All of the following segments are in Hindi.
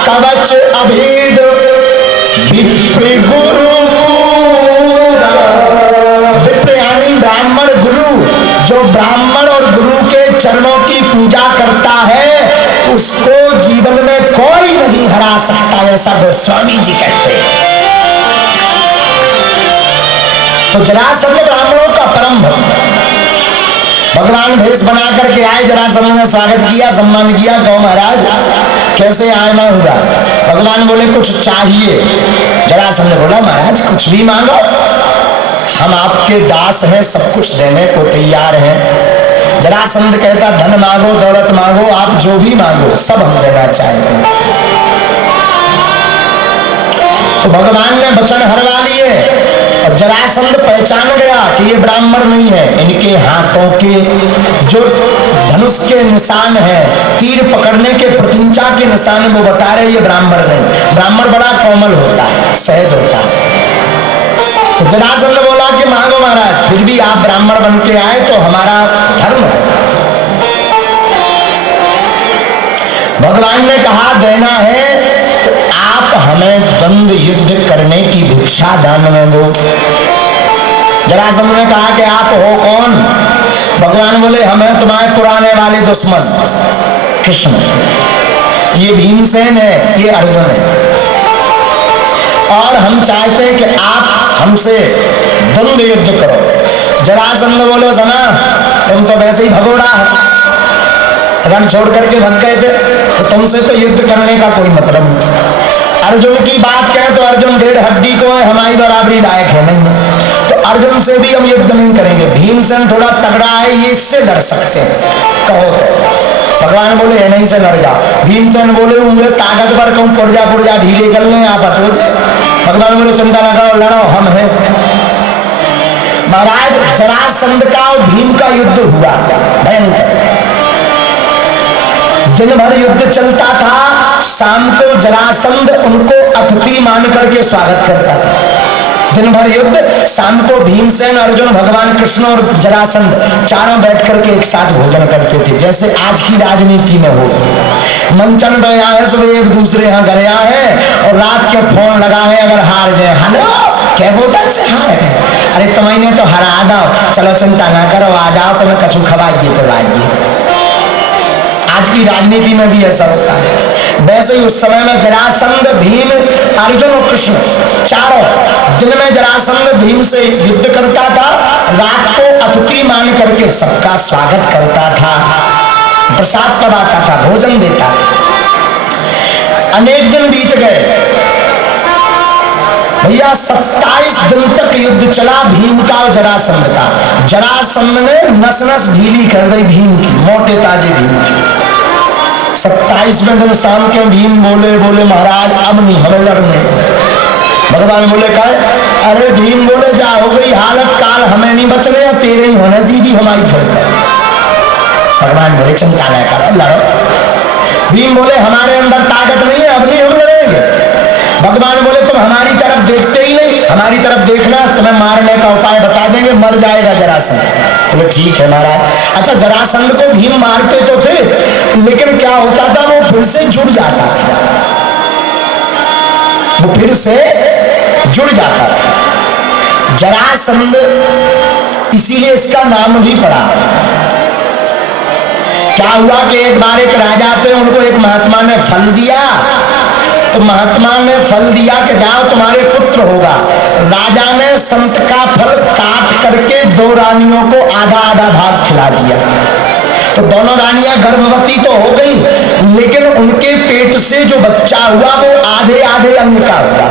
कवच अभेद विप्र गुरु पूजा। विप्र यानी ब्राह्मण गुरु, जो ब्राह्मण और गुरु के चरणों की पूजा करता है उसको जीवन में कोई नहीं हरा सकता, ऐसा गोस्वामी जी कहते हैं। तो जरासंध ब्राह्मणों का परम भक्त, भगवान भेष बना करके आए, जरासंध ने स्वागत किया, सम्मान किया। कहो महाराज कैसे आए मैं हुआ? भगवान बोले कुछ चाहिए। जरासंध बोला महाराज कुछ भी मांगो, हम आपके दास हैं, सब कुछ देने को तैयार हैं। जरासंध कहता धन मांगो, दौलत मांगो, आप जो भी मांगो सब हम देना चाहते हैं। तो भगवान ने वचन हरवा लिए और जरासंध पहचान गया कि ये ब्राह्मण नहीं है। इनके हाथों के जो धनुष के निशान हैं, तीर पकड़ने के प्रतिंचा के निशान, वो बता रहे ये ब्राह्मण नहीं। ब्राह्मण बड़ा कोमल होता है, सहज होता है। तो जरासंध बोला कि मांगो महाराज, फिर भी आप ब्राह्मण बन के आए तो हमारा धर्म है। भगवान ने कहा देना है तो आप हमें द्वंद्व युद्ध करने की भिक्षा दान में दो। जरासंध ने कहा कि आप हो कौन? भगवान बोले हमें तुम्हारे पुराने वाले दुश्मन कृष्ण, ये भीमसेन है, ये अर्जुन है, और हम चाहते हैं कि आप हमसे द्वंद्व युद्ध करो। जरासंध बोले सुना तुम तो वैसे ही भगोड़ा है, रण छोड़ करके भग गए थे, तो तुमसे तो युद्ध करने का कोई मतलब नहीं। अर्जुन की बात कहें तो अर्जुन 1.5 हड्डी को है, हमारी बराबरी लायक है नहीं, तो अर्जुन से भी हम युद्ध नहीं करेंगे। भीमसेन थोड़ा तगड़ा है, ये इससे लड़ सकते हैं, कहो तो। भगवान बोले नहीं से लड़ जाओ। भीमसेन बोले मुझे ताकत पर कहूँ पुर्जा ढीले कर लें आप अतोजे। भगवान बोले चिंता न करो, लड़ो हम हैं। महाराज जरासंध का और भीम का युद्ध हुआ भयंकर, दिन भर युद्ध चलता था। शाम को जरासंध उनको अतिथि मान करके स्वागत करता था। दिन भर युद्ध, शाम को भीमसेन, अर्जुन, भगवान कृष्ण और जरासंध चारों बैठ करके एक साथ भोजन करते थे, जैसे आज की राजनीति में हो। मंचन पे आए सुबह एक दूसरे यहाँ घर आए और रात के फोन लगा है, अगर हार जाए हेलो क्या वोटर से हार गए, अरे तुम्हें तो हरा दो, चलो चिंता ना करो आ जाओ, तुम्हें कछु खवाइए तो आइए। आज की राजनीति में भी ऐसा होता है। वैसे ही उस समय में जरासंध, भीम, अर्जुन और कृष्ण चारों दिन में जरासंध भीम से युद्ध करता था, रात को अतिथि मान करके सबका स्वागत करता था, प्रसाद चढ़ाता था, भोजन देता था। अनेक दिन बीत गए भैया, 27 दिन तक युद्ध चला भीम का और जरासंध का। जरासंध ने नस नस ढीली कर दी भीम की, मोटे ताजे भीम की। 27वें दिन शाम के भीम बोले महाराज अब नहीं हमें लड़ने। भगवान बोले कहे, अरे भीम बोले जा हो गई हालत काल, हमें नहीं बचने या तेरे ही होने सीधी हमारी फर्क। भगवान बोले चिंता न करो लड़ो। भीम बोले हमारे अंदर ताकत नहीं है, अब नहीं हम लड़ेंगे। भगवान बोले तुम हमारी तरफ देखते ही नहीं, हमारी तरफ देखना, तुम्हें मारने का उपाय बता देंगे, मर जाएगा जरासंध। बोले ठीक है महाराज। अच्छा जरासंध को भीम मारते तो थे, लेकिन क्या होता था वो फिर से जुड़ जाता था, वो फिर से जुड़ जाता था जरासंध, इसीलिए इसका नाम भी पड़ा। क्या हुआ कि एक बार एक राजा थे, उनको एक महात्मा ने फल दिया, तो महात्मा ने फल दिया कि जाओ तुम्हारे पुत्र होगा। राजा ने संत का फल काट करके 2 रानियों को आधा आधा भाग खिला दिया। तो दोनों रानियां गर्भवती तो हो गई, लेकिन उनके पेट से जो बच्चा हुआ वो आधे आधे अंग का हुआ,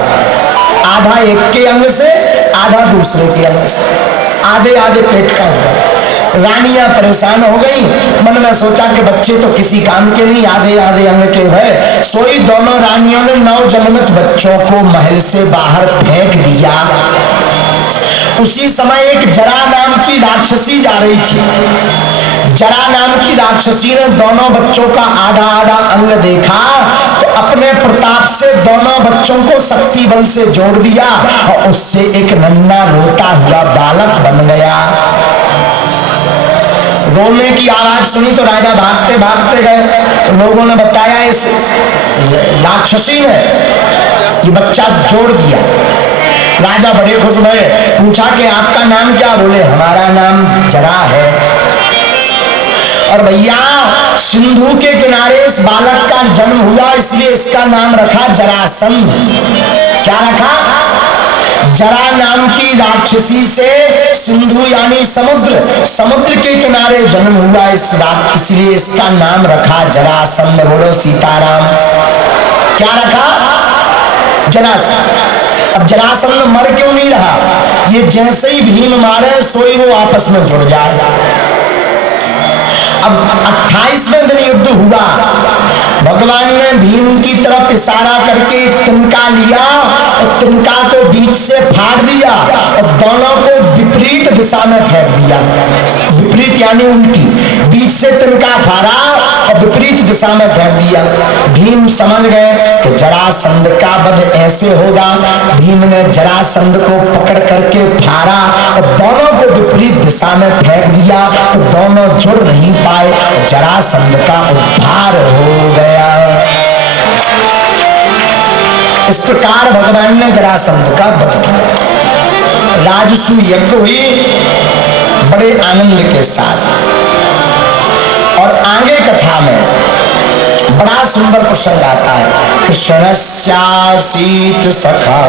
आधा एक के अंग से, आधा दूसरे के अंग से, आधे आधे पेट का हुआ। रानियां परेशान हो गई, मन में सोचा कि बच्चे तो किसी काम के नहीं, आधे आधे अंग के भय सोई दोनों रानियों ने नवजन्मित बच्चों को महल से बाहर फेंक दिया। उसी समय एक जरा नाम की राक्षसी जा रही थी। जरा नाम की राक्षसी ने दोनों बच्चों का आधा आधा अंग देखा तो अपने प्रताप से दोनों बच्चों को शक्ति बल से जोड़ दिया और उससे एक नन्हा रोता हुआ बालक बन गया। रोने की आवाज सुनी तो राजा भागते भागते गए, तो लोगों ने बताया इस राक्षसी ने ये बच्चा जोड़ दिया। राजा बड़े खुश हुए, पूछा कि आपका नाम क्या? बोले हमारा नाम जरा है। और भैया सिंधु के किनारे इस बालक का जन्म हुआ, इसलिए इसका नाम रखा जरासंध। क्या रखा? जरा नाम की राक्षसी से सिंधु यानी समुद्र के किनारे जन्म हुआ, इसलिए इसका नाम रखा जरासंध। बोलो सीताराम। क्या रखा? जरासंध। अब जरासंध मर क्यों नहीं रहा? ये जैसे ही भीम मारे सोई वो आपस में जुड़ जाए। अब 28वें दिन युद्ध हुआ। भगवान ने भीम की तरफ इशारा करके एक तिनका लिया और तिनका को बीच से फाड़ दिया और दोनों को विपरीत दिशा में फेंक दिया। विपरीत यानी उल्टी, बीच से तिनका फाड़ा और विपरीत दिशा में फेंक दिया। भीम समझ गए कि जरासंध का वध ऐसे होगा। भीम ने जरासंध को पकड़ करके फाड़ा और दोनों को विपरीत दिशा में फेंक दिया तो दोनों जुड़ नहीं पाए, जरासंध का उद्धार हो गया। इस प्रकार भगवान ने जरासंध का वध किया। राजसू यज्ञ हुई बड़े आनंद के साथ। और आगे कथा में बड़ा सुंदर प्रसंग आता है। कृष्णस्यासीत सखा